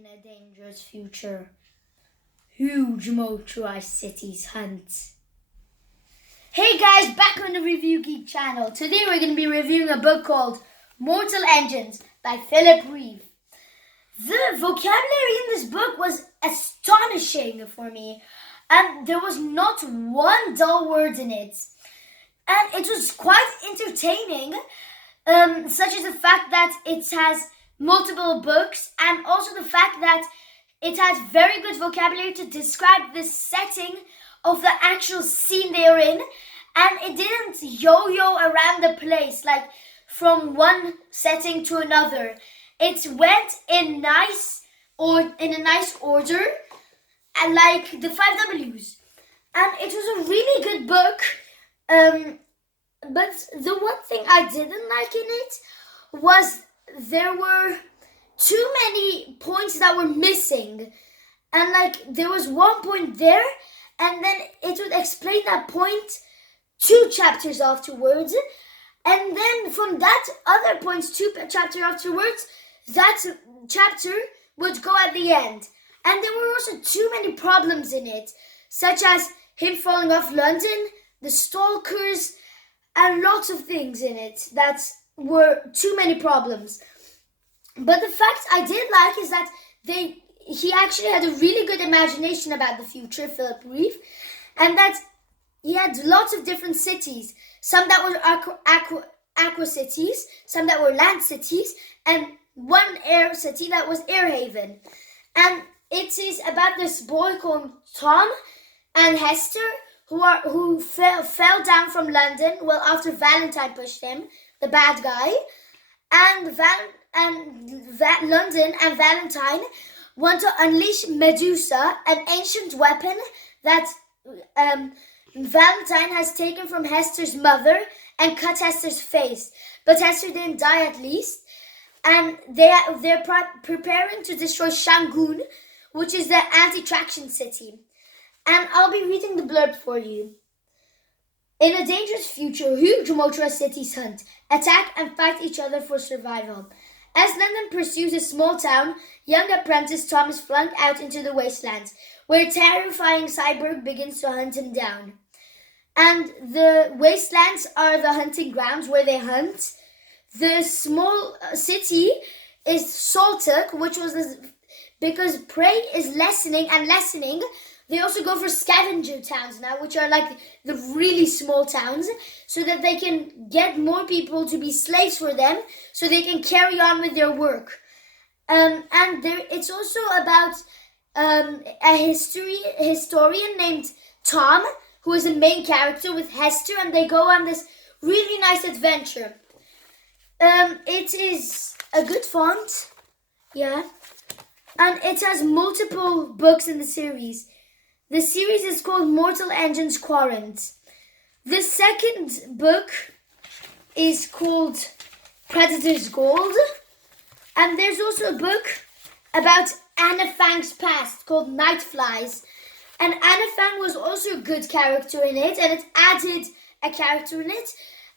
In a dangerous future, huge motorized cities hunt. Hey guys, back on the Review Geek channel. Today we're going to be reviewing a book called Mortal Engines by Philip Reeve. The vocabulary in this book was astonishing for me, and there was not one dull word in it. And it was quite entertaining, such as the fact that it has multiple books, and also the fact that it has very good vocabulary to describe the setting of the actual scene they are in, and it didn't yo-yo around the place like from one setting to another. It went in a nice order, and like the 5Ws, and it was a really good book. But the one thing I didn't like in it was there were too many points that were missing, and like there was one point there, and then it would explain that point 2 chapters afterwards, and then from that other points 2 chapter afterwards, that chapter would go at the end. And there were also too many problems in it, such as him falling off London, the stalkers, and lots of things in it that were too many problems. But the fact I did like is that he actually had a really good imagination about the future, Philip Reeve, and that he had lots of different cities, some that were aqua cities, some that were land cities, and one air city that was Airhaven. And it is about this boy called Tom and Hester who fell down from London, well, after Valentine pushed him, the bad guy, and London and Valentine want to unleash Medusa, an ancient weapon that Valentine has taken from Hester's mother and cut Hester's face. But Hester didn't die, at least, and they're preparing to destroy Shangoon, which is the anti-traction city. And I'll be reading the blurb for you. In a dangerous future, huge motorized cities hunt, attack, and fight each other for survival. As London pursues a small town, young apprentice Tom is flung out into the wastelands, where a terrifying cyborg begins to hunt him down. And the wastelands are the hunting grounds where they hunt. The small city is Saltuk, which was because prey is lessening and lessening. They also go for scavenger towns now, which are like the really small towns, so that they can get more people to be slaves for them, so they can carry on with their work. It's also about a historian named Tom, who is a main character with Hester, and they go on this really nice adventure. It is a good font, yeah, and it has multiple books in the series. The series is called Mortal Engines Quarant. The second book is called Predator's Gold. And there's also a book about Anna Fang's past called Night Flies. And Anna Fang was also a good character in it, and it added a character in it.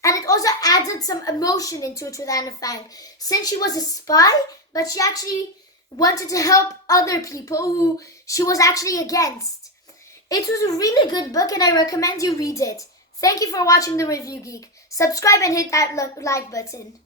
And it also added some emotion into it with Anna Fang, since she was a spy, but she actually wanted to help other people who she was actually against. It was a really good book, and I recommend you read it. Thank you for watching the Review Geek. Subscribe and hit that like button.